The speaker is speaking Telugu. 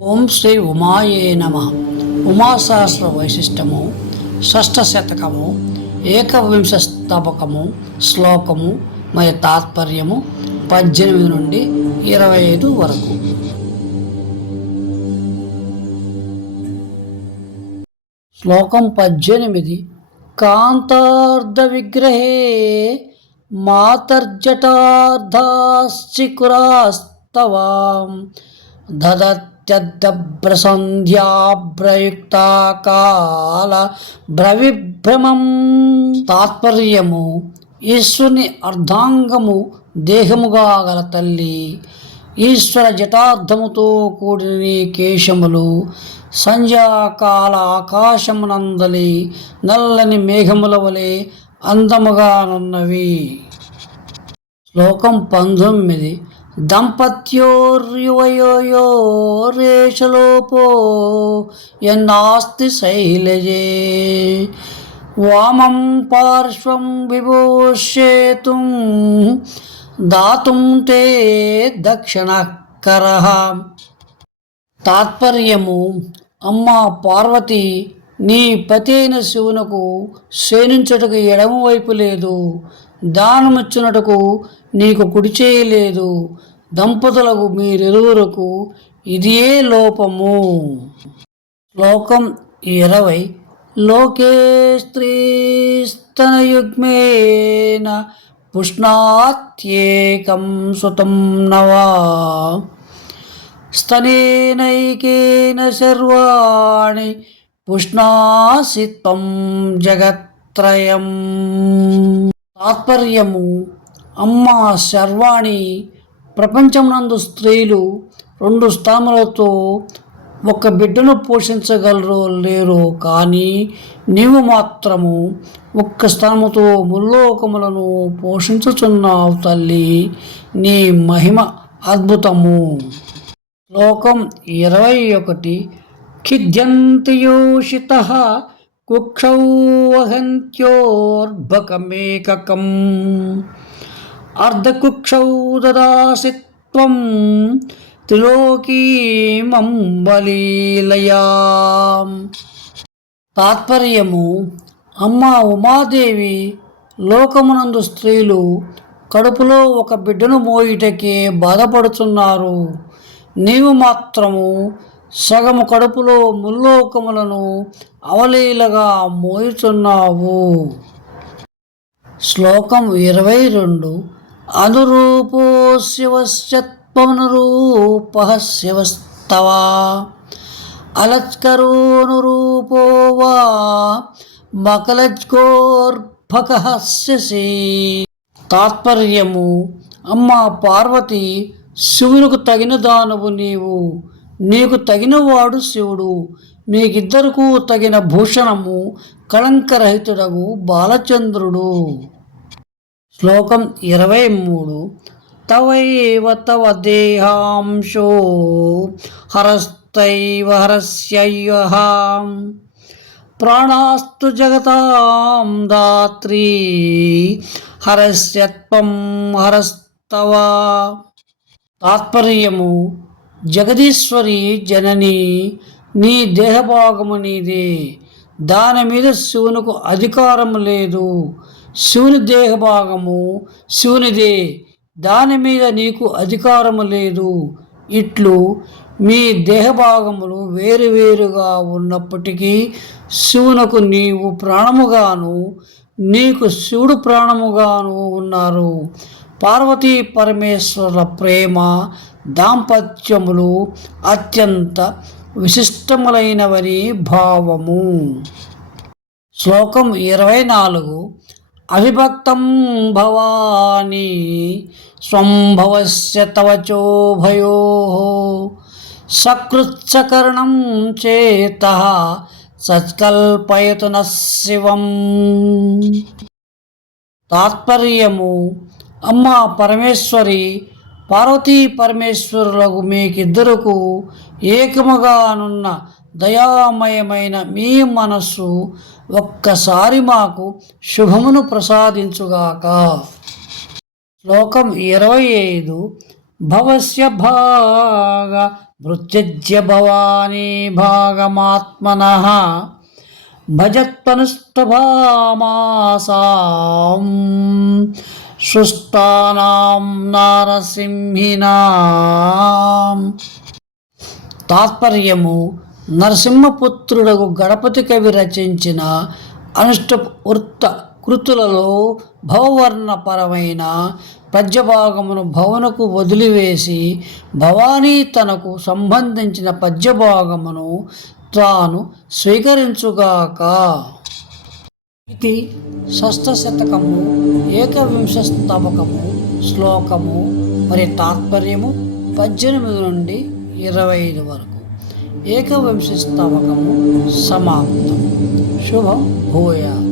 ఓం శ్రీ ఉమాయే నమ. ఉమాసహస్ర వైశిష్టము షష్ఠ శతకము ఏకవింశ స్తపకము శ్లోకము మరియు తాత్పర్యము పద్దెనిమిది నుండి ఇరవై ఐదు వరకు. శ్లోకం పద్దెనిమిది. కాంతార్ధ విగ్రహే మాతర్జటార్ధాశ్చికురాస్తవాం. దదత్ కాల భ్రవిభ్రమం తాత్పర్యము ఈశ్వరుని అర్ధాంగము దేహముగా గల తల్లి. ఈశ్వర జటార్థముతో కూడిన కేశములు. సంధ్యాకాల ఆకాశమునందలి నల్లని మేఘముల వలె అందముగానున్నవి. శ్లోకం పంతొమ్మిది. దంపత్యోర్యువయోరేషలోపో ఎన్నాస్తి శైలజే వామం పార్శ్వం విభూషేతుం దాతుం తే దక్షిణకర. తాత్పర్యము అమ్మ పార్వతి నీ పతైన శివునకు సేనించుటకు ఎడమవైపు లేదు. దానమిచ్చునటకు నీకు కుడి చేయలేదు దంపతులకు మీరిరువురకు ఇదియే లోపము. శ్లోకం ఇరవై. లోకే స్త్రీస్తనయుగ్మేన పుష్ణాత్యేకం సుతం నవా. స్తనేనైకేన సర్వాణి పుష్ణాసి త్వం జగత్రయం. తాత్పర్యము అమ్మ శర్వాణి ప్రపంచమునందు స్త్రీలు రెండు స్థామలతో ఒక బిడ్డను పోషించగలరో లేరో కానీ నీవు మాత్రము ఒక్క స్థానముతో ముల్లోకములను పోషించుచున్నావు తల్లి. నీ మహిమ అద్భుతము. శ్లోకం ఇరవై ఒకటి. ఖిద్యంతియోషిత కుక్షౌ వహంత్యోర్భకమేకకం అర్ధకుక్షౌ దదాసి త్వం త్రిలోకీమంబలీలయా తాత్పర్యము అమ్మ ఉమాదేవి లోకమునందు స్త్రీలు కడుపులో ఒక బిడ్డను మోయుటకే బాధపడుతున్నారు నీవు మాత్రము సగము కడుపులో ముల్లోకములను అవలీలగా మోయుచున్నావు. శ్లోకం ఇరవై రెండు. అనురూపో శివశ్చత్వనురూప శివస్తవా. అలత్కరోనురూపో వా మకలజ్గోర్భకస్యసి తాత్పర్యము అమ్మ పార్వతి శివునికి తగిన దానవు నీవు. నీకు తగినవాడు శివుడు. మీకిద్దరకు తగిన భూషణము కళంకరహితుడగు బాలచంద్రుడు. శ్లోకం ఇరవై మూడు తవైవ తవ దేహాంశో హరస్తైవ హరస్యయ్యహాం ప్రాణాస్తు జగతాం దాత్రీ హరస్యత్వం హరస్తవ. తాత్పర్యము జగదీశ్వరి జనని నీ దేహభాగము నీదే. దాని మీద శివునికి అధికారం లేదు. శివుని దేహభాగము శివునిదే. దాని మీద నీకు అధికారము లేదు. ఇట్లు మీ దేహభాగములు వేరువేరుగా ఉన్నప్పటికీ శివునకు నీవు ప్రాణముగాను నీకు శివుడు ప్రాణముగాను ఉన్నారు. పార్వతీ పరమేశ్వరుల ప్రేమ దాంపత్యములు అత్యంత విశిష్టములైనవని భావము. శ్లోకం ఇరవై నాలుగు. అవిభక్తం భవాని స్వంభవస్య తవచోభయో సకృత్సకరణం చేత సత్కల్పయతున శివం. తాత్పర్యము అమ్మ పరమేశ్వరి పార్వతీ పరమేశ్వరులకు మీకిద్దరకు ఏకముగానున్న దయామయమైన మీ మనస్సు ఒక్కసారి మాకు శుభమును ప్రసాదించుగాక. శ్లోకం ఇరవై ఐదు. భవస్య భాగ మృత్యజ్య భవానీ భాగమాత్మన భజత్వనుష్టభామాసాం సృష్టానాం నారసింహినాం తాత్పర్యము నరసింహపుత్రుడకు గణపతి కవి రచించిన అనుష్ట వృత్త కృతులలో భవవర్ణపరమైన పద్యభాగమును భవనకు వదిలివేసి భవానీ తనకు సంబంధించిన పద్యభాగమును తాను స్వీకరించుగాక. ఇది షష్ఠశతకము ఏకవింశస్తవకము శ్లోకము మరి తాత్పర్యము పద్దెనిమిది నుండి ఇరవై ఐదు వరకు. ఏకవింశస్తవకము సమాప్తం. శుభం భూయా.